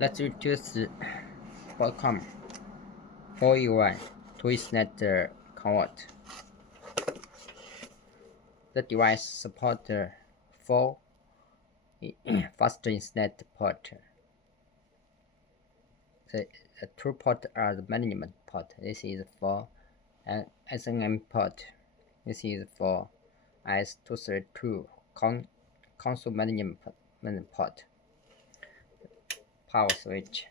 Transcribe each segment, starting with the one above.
Let's introduce BAUDCOM 4E1 to Ethernet convert. The device supports 4 fast Ethernet ports. The 2 ports are the management port. This is for an SNM port. This is for S232 console management port. Power switch.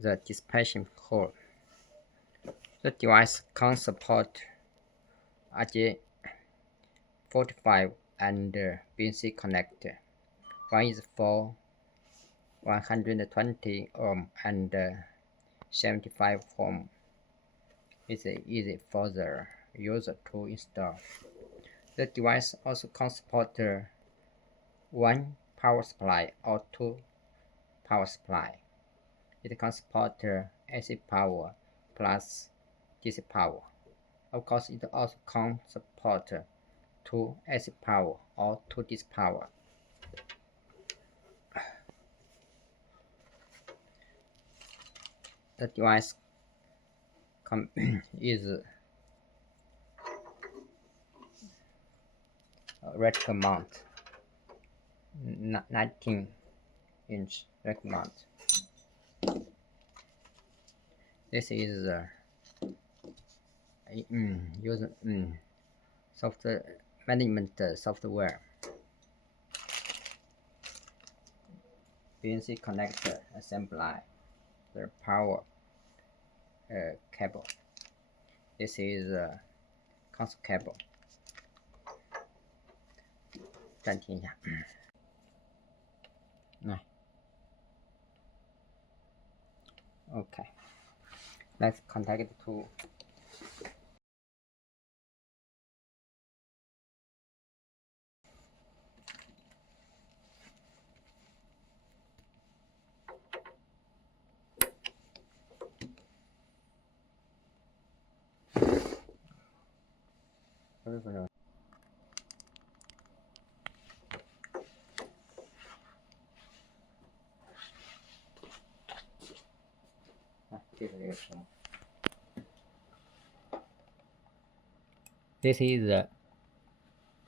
The dispatching hole. The device can support RJ45 and BNC connector. One is for 120 ohm and 75 ohm. It's easy for the user to install. The device also can support one power supply or 2 power supply. It can support AC power plus DC power. Of course, it also can support 2 AC power or 2 DC power. The device is reticle mount, 19-inch reticle mount. This is user software management software. BNC connector assembly, the power cable. This is console cable. 暂停一下。来 ，OK， let's connect to This is the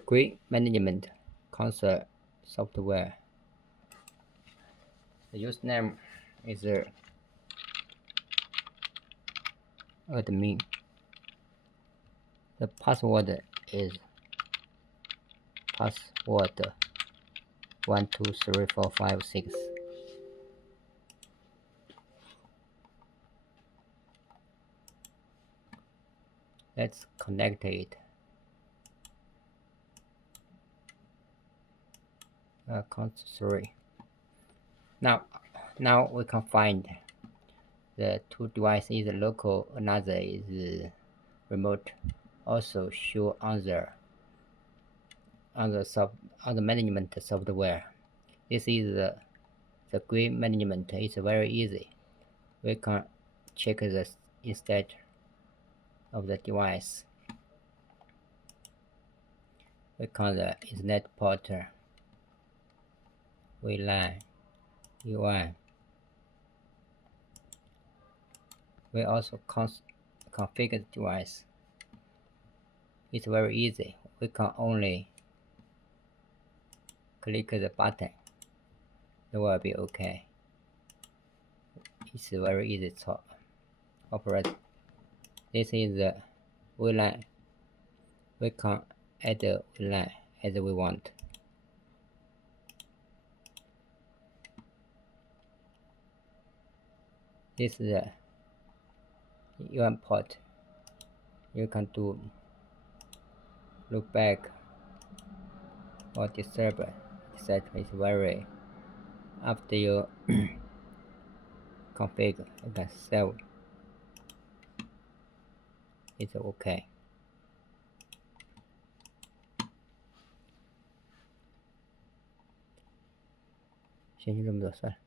GUI Management console software. The username is admin. The password is password 123456. Let's connect it. Count 3. Now we can find the 2 devices, local, another is remote. Also show on the management software. This is the GUI management. It's very easy. We can check the state of the device. We can the Ethernet port, VLAN, E1. We also configure the device. It's very easy. We can only click the button. It will be okay. It's very easy to operate. This is the VLAN. We can add the VLAN as we want. This is the E1 port. You can do look back or disable, etc. Is very after you configure, you can save. It's okay. 先这么多算了。